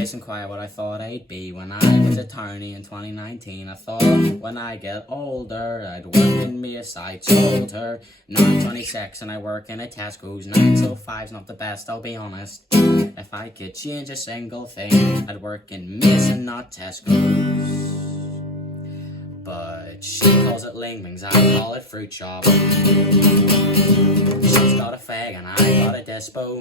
Nice and quiet, what I thought I'd be when I was a townie in 2019. I thought when I get older I'd work in Mace. I told her, now I'm 26 and I work in a Tesco's. 9 till 5's not the best, I'll be honest. If I could change a single thing, I'd work in Mace and not Tesco's. But she calls it Ling Ming's, I call it Fruit Shop. She's got a fag and I got a dispo.